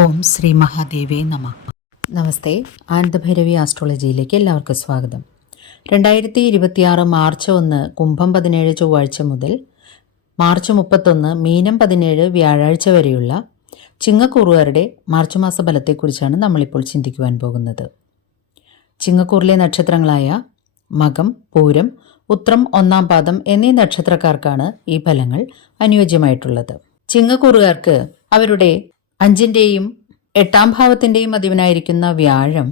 ഓം ശ്രീ മഹാദേവേ നമ. നമസ്തേ. ആനന്ദഭൈരവി ആസ്ട്രോളജിയിലേക്ക് എല്ലാവർക്കും സ്വാഗതം. 2026 മാർച്ച് 1 കുംഭം 17 ചൊവ്വാഴ്ച മുതൽ മാർച്ച് 31 മീനം 17 വ്യാഴാഴ്ച വരെയുള്ള ചിങ്ങക്കൂറുകാരുടെ മാർച്ച് മാസ ഫലത്തെക്കുറിച്ചാണ് നമ്മളിപ്പോൾ ചിന്തിക്കുവാൻ പോകുന്നത്. ചിങ്ങക്കൂറിലെ നക്ഷത്രങ്ങളായ മകം, പൂരം, ഉത്രം, ഒന്നാം പാദം എന്നീ നക്ഷത്രക്കാർക്കാണ് ഈ ഫലങ്ങൾ അനുയോജ്യമായിട്ടുള്ളത്. ചിങ്ങക്കൂറുകാർക്ക് അവരുടെ 5ൻ്റെയും 8ാം ഭാവത്തിൻ്റെയും അധിപനായിരിക്കുന്ന വ്യാഴം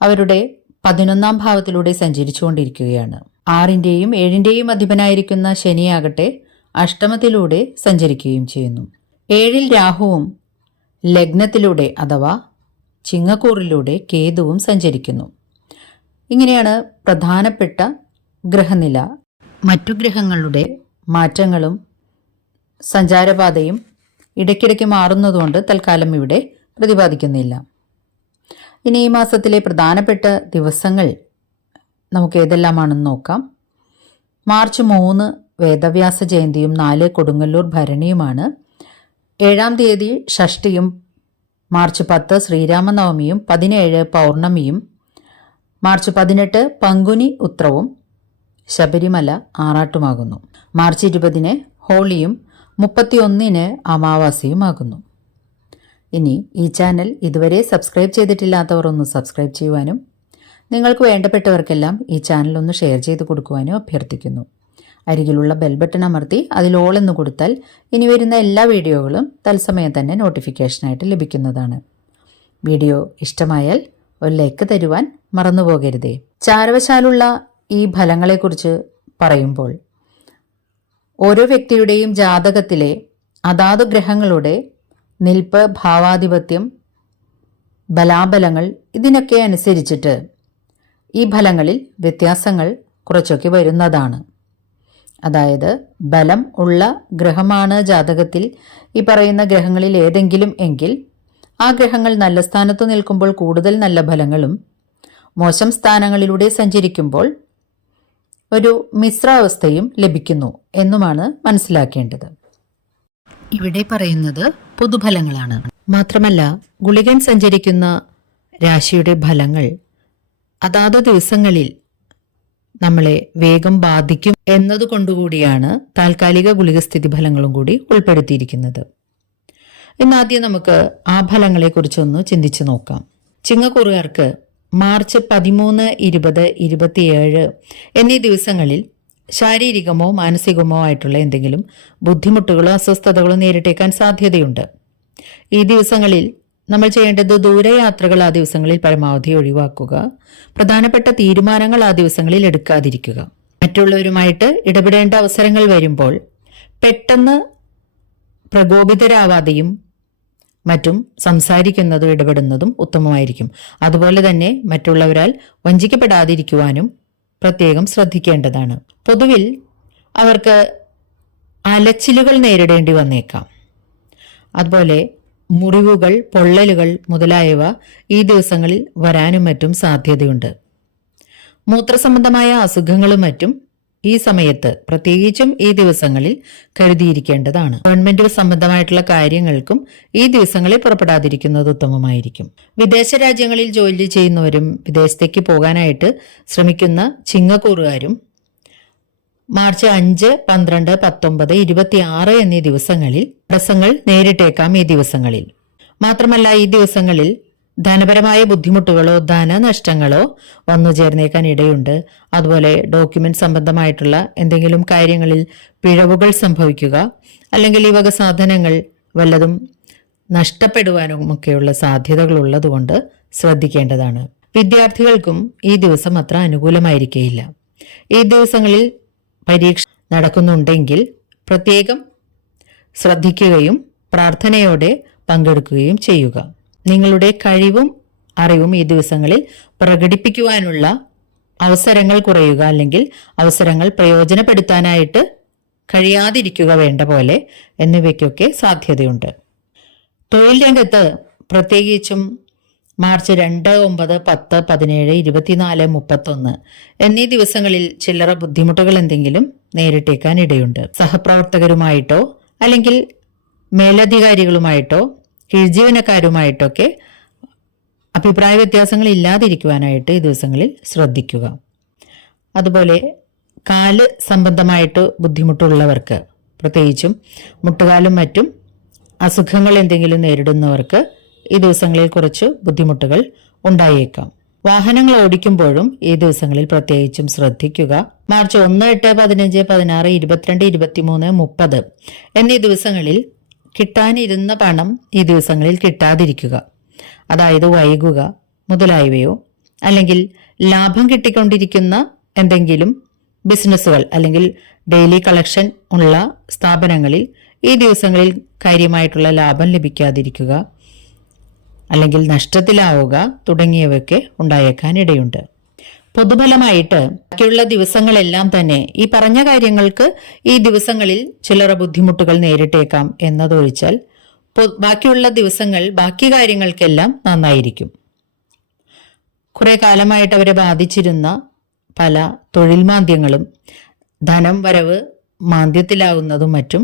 അവരുടെ 11ാം ഭാവത്തിലൂടെ സഞ്ചരിച്ചുകൊണ്ടിരിക്കുകയാണ്. 6ൻ്റെയും 7ൻ്റെയും അധിപനായിരിക്കുന്ന ശനിയാകട്ടെ അഷ്ടമത്തിലൂടെ സഞ്ചരിക്കുകയും ചെയ്യുന്നു. 7ൽ രാഹുവും ലഗ്നത്തിലൂടെ അഥവാ ചിങ്ങക്കൂറിലൂടെ കേതുവും സഞ്ചരിക്കുന്നു. ഇങ്ങനെയാണ് പ്രധാനപ്പെട്ട ഗ്രഹനില. മറ്റു ഗ്രഹങ്ങളുടെ മാറ്റങ്ങളും സഞ്ചാരപാതയും ഇടയ്ക്കിടയ്ക്ക് മാറുന്നതുകൊണ്ട് തൽക്കാലം ഇവിടെ പ്രതിപാദിക്കുന്നില്ല. ഇനി ഈ മാസത്തിലെ പ്രധാനപ്പെട്ട ദിവസങ്ങൾ നമുക്ക് ഏതെല്ലാമാണെന്ന് നോക്കാം. മാർച്ച് 3 വേദവ്യാസ ജയന്തിയും 4 കൊടുങ്ങല്ലൂർ ഭരണിയുമാണ്. 7-ാം തീയതി ഷഷ്ടിയും മാർച്ച് 10 ശ്രീരാമനവമിയും 17 പൗർണമിയും മാർച്ച് 18 പങ്കുനി ഉത്രവും ശബരിമല ആറാട്ടുമാകുന്നു. മാർച്ച് 20 ഹോളിയും 31 അമാവാസിയുമാകുന്നു. ഇനി ഈ ചാനൽ ഇതുവരെ സബ്സ്ക്രൈബ് ചെയ്തിട്ടില്ലാത്തവർ ഒന്ന് സബ്സ്ക്രൈബ് ചെയ്യുവാനും നിങ്ങൾക്ക് വേണ്ടപ്പെട്ടവർക്കെല്ലാം ഈ ചാനൽ ഒന്ന് ഷെയർ ചെയ്ത് കൊടുക്കുവാനും അഭ്യർത്ഥിക്കുന്നു. അരികിലുള്ള ബെൽ ബട്ടൺ അമർത്തി അതിൽ ഓൾ എന്ന് കൊടുത്താൽ ഇനി വരുന്ന എല്ലാ വീഡിയോകളും തത്സമയം തന്നെ നോട്ടിഫിക്കേഷനായിട്ട് ലഭിക്കുന്നതാണ്. വീഡിയോ ഇഷ്ടമായാൽ ഒരു ലൈക്ക് തരുവാൻ മറന്നു പോകരുതേ. ചാരവശാലുള്ള ഈ ഫലങ്ങളെക്കുറിച്ച് പറയുമ്പോൾ ഓരോ വ്യക്തിയുടെയും ജാതകത്തിലെ അതാത് ഗ്രഹങ്ങളുടെ നിൽപ്പ്, ഭാവാധിപത്യം, ബലാബലങ്ങൾ ഇതിനൊക്കെ അനുസരിച്ചിട്ട് ഈ ഫലങ്ങളിൽ വ്യത്യാസങ്ങൾ കുറച്ചൊക്കെ വരുന്നതാണ്. അതായത് ബലം ഉള്ള ഗ്രഹമാണ് ജാതകത്തിൽ ഈ പറയുന്ന ഗ്രഹങ്ങളിൽ ഏതെങ്കിലും എങ്കിൽ ആ ഗ്രഹങ്ങൾ നല്ല സ്ഥാനത്ത് നിൽക്കുമ്പോൾ കൂടുതൽ നല്ല ഫലങ്ങളും മോശം സ്ഥാനങ്ങളിലൂടെ സഞ്ചരിക്കുമ്പോൾ ഒരു മിശ്രാവസ്ഥയും ലഭിക്കുന്നു എന്നുമാണ് മനസ്സിലാക്കേണ്ടത്. ഇവിടെ പറയുന്നത് പൊതുഫലങ്ങളാണ്. മാത്രമല്ല ഗുളികൻ സഞ്ചരിക്കുന്ന രാശിയുടെ ഫലങ്ങൾ അതാത് ദിവസങ്ങളിൽ നമ്മളെ വേഗം ബാധിക്കും എന്നതുകൊണ്ടുകൂടിയാണ് താൽക്കാലിക ഗുളികസ്ഥിതി ഫലങ്ങളും കൂടി ഉൾപ്പെടുത്തിയിരിക്കുന്നത്. ഇന്നാദ്യം നമുക്ക് ആ ഫലങ്ങളെക്കുറിച്ചൊന്ന് ചിന്തിച്ചു നോക്കാം. ചിങ്ങക്കൂറുകാർക്ക് മാർച്ച് 13, 20, 27 എന്നീ ദിവസങ്ങളിൽ ശാരീരികമോ മാനസികമോ ആയിട്ടുള്ള എന്തെങ്കിലും ബുദ്ധിമുട്ടുകളോ അസ്വസ്ഥതകളോ നേരിട്ടേക്കാൻ സാധ്യതയുണ്ട്. ഈ ദിവസങ്ങളിൽ നമ്മൾ ചെയ്യേണ്ടത് ദൂരയാത്രകൾ ആ ദിവസങ്ങളിൽ പരമാവധി ഒഴിവാക്കുക. പ്രധാനപ്പെട്ട തീരുമാനങ്ങൾ ആ ദിവസങ്ങളിൽ എടുക്കാതിരിക്കുക. മറ്റുള്ളവരുമായിട്ട് ഇടപെടേണ്ട അവസരങ്ങൾ വരുമ്പോൾ പെട്ടെന്ന് പ്രകോപിതരാവാതെയും മറ്റും സംസാരിക്കുന്നതും ഇടപെടുന്നതും ഉത്തമമായിരിക്കും. അതുപോലെ തന്നെ മറ്റുള്ളവരാൽ വഞ്ചിക്കപ്പെടാതിരിക്കുവാനും പ്രത്യേകം ശ്രദ്ധിക്കേണ്ടതാണ്. പൊതുവിൽ അവർക്ക് അലച്ചിലുകൾ നേരിടേണ്ടി വന്നേക്കാം. അതുപോലെ മുറിവുകൾ, പൊള്ളലുകൾ മുതലായവ ഈ ദിവസങ്ങളിൽ വരാനും മറ്റും സാധ്യതയുണ്ട്. മൂത്രസംബന്ധമായ അസുഖങ്ങളും മറ്റും ഈ സമയത്ത് പ്രത്യേകിച്ചും ഈ ദിവസങ്ങളിൽ കരുതിയിരിക്കേണ്ടതാണ്. ഗവൺമെന്റ് സംബന്ധമായിട്ടുള്ള കാര്യങ്ങൾക്കും ഈ ദിവസങ്ങളിൽ പുറപ്പെടാതിരിക്കുന്നത് ഉത്തമമായിരിക്കും. വിദേശ രാജ്യങ്ങളിൽ ജോലി ചെയ്യുന്നവരും വിദേശത്തേക്ക് പോകാനായിട്ട് ശ്രമിക്കുന്ന ചിങ്ങക്കൂറുകാരും മാർച്ച് 5, 12, 19, 26 എന്നീ ദിവസങ്ങളിൽ തടസ്സങ്ങൾ നേരിട്ടേക്കാം. ഈ ദിവസങ്ങളിൽ മാത്രമല്ല ഈ ദിവസങ്ങളിൽ ധനപരമായ ബുദ്ധിമുട്ടുകളോ ധനനഷ്ടങ്ങളോ വന്നു ചേർന്നേക്കാൻ ഇടയുണ്ട്. അതുപോലെ ഡോക്യുമെന്റ് സംബന്ധമായിട്ടുള്ള എന്തെങ്കിലും കാര്യങ്ങളിൽ പിഴവുകൾ സംഭവിക്കുക, അല്ലെങ്കിൽ ഈ വക സാധനങ്ങൾ വല്ലതും നഷ്ടപ്പെടുവാനുമൊക്കെയുള്ള സാധ്യതകൾ ഉള്ളതുകൊണ്ട് ശ്രദ്ധിക്കേണ്ടതാണ്. വിദ്യാർത്ഥികൾക്കും ഈ ദിവസം അത്ര അനുകൂലമായിരിക്കുകയില്ല. ഈ ദിവസങ്ങളിൽ പരീക്ഷ നടക്കുന്നുണ്ടെങ്കിൽ പ്രത്യേകം ശ്രദ്ധിക്കുകയും പ്രാർത്ഥനയോടെ പങ്കെടുക്കുകയും ചെയ്യുക. നിങ്ങളുടെ കഴിവും അറിവും ഈ ദിവസങ്ങളിൽ പ്രകടിപ്പിക്കുവാനുള്ള അവസരങ്ങൾ കുറയുക, അല്ലെങ്കിൽ അവസരങ്ങൾ പ്രയോജനപ്പെടുത്താനായിട്ട് കഴിയാതിരിക്കുക വേണ്ട പോലെ എന്നിവയ്ക്കൊക്കെ സാധ്യതയുണ്ട്. തൊഴിൽ രംഗത്ത് പ്രത്യേകിച്ചും മാർച്ച് 2, 9, 10, 17, 24, 31 എന്നീ ദിവസങ്ങളിൽ ചില്ലറ ബുദ്ധിമുട്ടുകൾ എന്തെങ്കിലും നേരിട്ടേക്കാൻ ഇടയുണ്ട്. സഹപ്രവർത്തകരുമായിട്ടോ അല്ലെങ്കിൽ മേലധികാരികളുമായിട്ടോ കീഴ്ജീവനക്കാരുമായിട്ടൊക്കെ അഭിപ്രായ വ്യത്യാസങ്ങൾ ഇല്ലാതിരിക്കുവാനായിട്ട് ഈ ദിവസങ്ങളിൽ ശ്രദ്ധിക്കുക. അതുപോലെ കാല് സംബന്ധമായിട്ട് ബുദ്ധിമുട്ടുള്ളവർക്ക്, പ്രത്യേകിച്ചും മുട്ടുകാലും മറ്റും അസുഖങ്ങൾ എന്തെങ്കിലും നേരിടുന്നവർക്ക് ഈ ദിവസങ്ങളിൽ കുറച്ച് ബുദ്ധിമുട്ടുകൾ ഉണ്ടായേക്കാം. വാഹനങ്ങൾ ഓടിക്കുമ്പോഴും ഈ ദിവസങ്ങളിൽ പ്രത്യേകിച്ചും ശ്രദ്ധിക്കുക. മാർച്ച് 1, 8, 15, 16, 22, 23, 30 എന്നീ ദിവസങ്ങളിൽ കിട്ടാനിരുന്ന പണം ഈ ദിവസങ്ങളിൽ കിട്ടാതിരിക്കുക, അതായത് വൈകുക മുതലായവയോ, അല്ലെങ്കിൽ ലാഭം കിട്ടിക്കൊണ്ടിരിക്കുന്ന എന്തെങ്കിലും ബിസിനസ്സുകൾ അല്ലെങ്കിൽ ഡെയിലി കളക്ഷൻ ഉള്ള സ്ഥാപനങ്ങളിൽ ഈ ദിവസങ്ങളിൽ കാര്യമായിട്ടുള്ള ലാഭം ലഭിക്കാതിരിക്കുക, അല്ലെങ്കിൽ നഷ്ടത്തിലാവുക തുടങ്ങിയവയൊക്കെ ഉണ്ടായേക്കാനിടയുണ്ട്. പൊതുഫലമായിട്ട് ബാക്കിയുള്ള ദിവസങ്ങളെല്ലാം തന്നെ ഈ പറഞ്ഞ കാര്യങ്ങൾക്ക് ഈ ദിവസങ്ങളിൽ ചില്ലറ ബുദ്ധിമുട്ടുകൾ നേരിട്ടേക്കാം എന്നതൊഴിച്ചാൽ ബാക്കിയുള്ള ദിവസങ്ങൾ ബാക്കി കാര്യങ്ങൾക്കെല്ലാം നന്നായിരിക്കും. കുറെ കാലമായിട്ട് അവരെ ബാധിച്ചിരുന്ന പല തൊഴിൽ മാന്ദ്യങ്ങളും ധനം വരവ് മാന്ദ്യത്തിലാകുന്നതും മറ്റും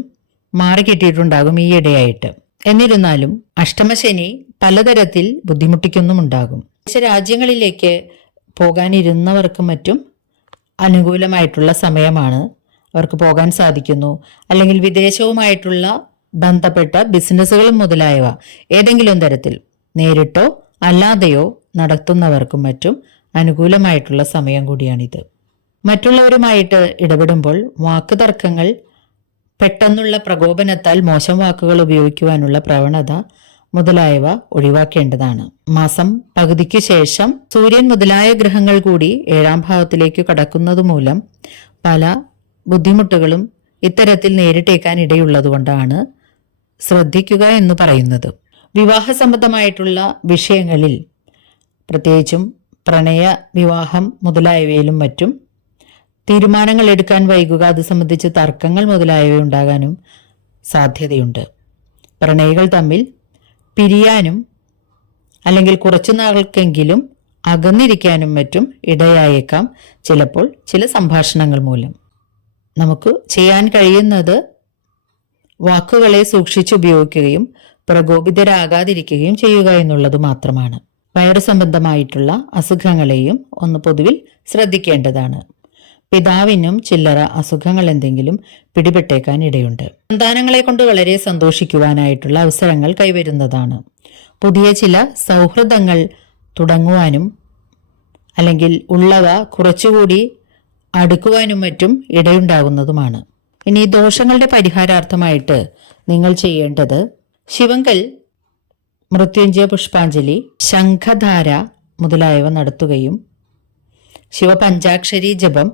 മാറിക്കിട്ടിയിട്ടുണ്ടാകും ഈ ഇടയായിട്ട്. എന്നിരുന്നാലും അഷ്ടമശനി പലതരത്തിൽ ബുദ്ധിമുട്ടിക്കുന്നുമുണ്ടാകും. രാജ്യങ്ങളിലേക്ക് പോകാനിരുന്നവർക്കും മറ്റും അനുകൂലമായിട്ടുള്ള സമയമാണ്. അവർക്ക് പോകാൻ സാധിക്കുന്നു. അല്ലെങ്കിൽ വിദേശവുമായിട്ടുള്ള ബന്ധപ്പെട്ട ബിസിനസ്സുകളും മുതലായവ ഏതെങ്കിലും തരത്തിൽ നേരിട്ടോ അല്ലാതെയോ നടത്തുന്നവർക്കും മറ്റും അനുകൂലമായിട്ടുള്ള സമയം കൂടിയാണിത്. മറ്റുള്ളവരുമായിട്ട് ഇടപെടുമ്പോൾ വാക്കുതർക്കങ്ങൾ, പെട്ടെന്നുള്ള പ്രകോപനത്താൽ മോശം വാക്കുകൾ ഉപയോഗിക്കുവാനുള്ള പ്രവണത മുതലായവ ഒഴിവാക്കേണ്ടതാണ്. മാസം പകുതിക്ക് ശേഷം സൂര്യൻ മുതലായ ഗ്രഹങ്ങൾ കൂടി 7ാം ഭാവത്തിലേക്ക് കടക്കുന്നതുമൂലം പല ബുദ്ധിമുട്ടുകളും ഇത്തരത്തിൽ നേരിട്ടേക്കാൻ ഇടയുള്ളതുകൊണ്ടാണ് ശ്രദ്ധിക്കുക എന്ന് പറയുന്നത്. വിവാഹ സംബന്ധമായിട്ടുള്ള വിഷയങ്ങളിൽ, പ്രത്യേകിച്ചും പ്രണയ വിവാഹം മുതലായവയിലും മറ്റും തീരുമാനങ്ങൾ എടുക്കാൻ വൈകുക, അത് സംബന്ധിച്ച് തർക്കങ്ങൾ മുതലായവ ഉണ്ടാകാനും സാധ്യതയുണ്ട്. പ്രണയികൾ തമ്മിൽ പിരിയാനും അല്ലെങ്കിൽ കുറച്ചു നാൾക്കെങ്കിലും അകന്നിരിക്കാനും മറ്റും ഇടയായേക്കാം ചിലപ്പോൾ ചില സംഭാഷണങ്ങൾ മൂലം. നമുക്ക് ചെയ്യാൻ കഴിയുന്നത് വാക്കുകളെ സൂക്ഷിച്ചുപയോഗിക്കുകയും പ്രകോപിതരാകാതിരിക്കുകയും ചെയ്യുക എന്നുള്ളത് മാത്രമാണ്. വയറു സംബന്ധമായിട്ടുള്ള അസുഖങ്ങളെയും ഒന്ന് പൊതുവിൽ ശ്രദ്ധിക്കേണ്ടതാണ്. പിതാവിനും ചില്ലറ അസുഖങ്ങൾ എന്തെങ്കിലും പിടിപെട്ടേക്കാൻ ഇടയുണ്ട്. സന്താനങ്ങളെ കൊണ്ട് വളരെ സന്തോഷിക്കുവാനായിട്ടുള്ള അവസരങ്ങൾ കൈവരുന്നതാണ്. പുതിയ ചില സൗഹൃദങ്ങൾ തുടങ്ങുവാനും അല്ലെങ്കിൽ ഉള്ളവ കുറച്ചുകൂടി അടുക്കുവാനും മറ്റും ഇടയുണ്ടാകുന്നതുമാണ്. ഇനി ദോഷങ്ങളുടെ പരിഹാരാർത്ഥമായിട്ട് നിങ്ങൾ ചെയ്യേണ്ടത് ശിവങ്കൽ, മൃത്യുഞ്ജയ പുഷ്പാഞ്ജലി, ശംഖധാര മുതലായവ നടത്തുകയും ശിവപഞ്ചാക്ഷരി ജപം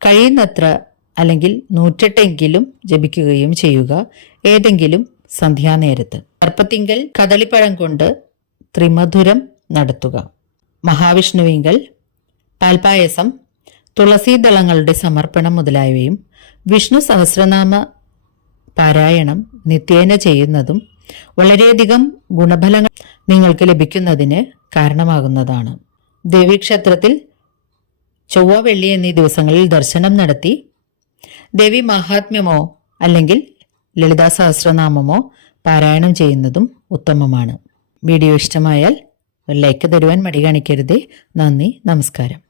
കഴിയുന്നത്ര അല്ലെങ്കിൽ 108 ജപിക്കുകയും ചെയ്യുക ഏതെങ്കിലും സന്ധ്യാനേരത്ത്. സർപ്പത്തിങ്കൽ കദളിപ്പഴം കൊണ്ട് ത്രിമധുരം നടത്തുക. മഹാവിഷ്ണുവിങ്കൽ പാൽപായസം, തുളസീദളങ്ങളുടെ സമർപ്പണം മുതലായവയും വിഷ്ണു സഹസ്രനാമ പാരായണം നിത്യേന ചെയ്യുന്നതും വളരെയധികം ഗുണഫലങ്ങൾ നിങ്ങൾക്ക് ലഭിക്കുന്നതിന് കാരണമാകുന്നതാണ്. ദേവീക്ഷേത്രത്തിൽ ചൊവ്വ, വെള്ളി എന്നീ ദിവസങ്ങളിൽ ദർശനം നടത്തി ദേവി മഹാത്മ്യമോ അല്ലെങ്കിൽ ലളിതാ സഹസ്രനാമമോ പാരായണം ചെയ്യുന്നതും ഉത്തമമാണ്. വീഡിയോ ഇഷ്ടമായാൽ ഒരു ലൈക്ക് തരുവാൻ മടി കാണിക്കരുതേ. നന്ദി, നമസ്കാരം.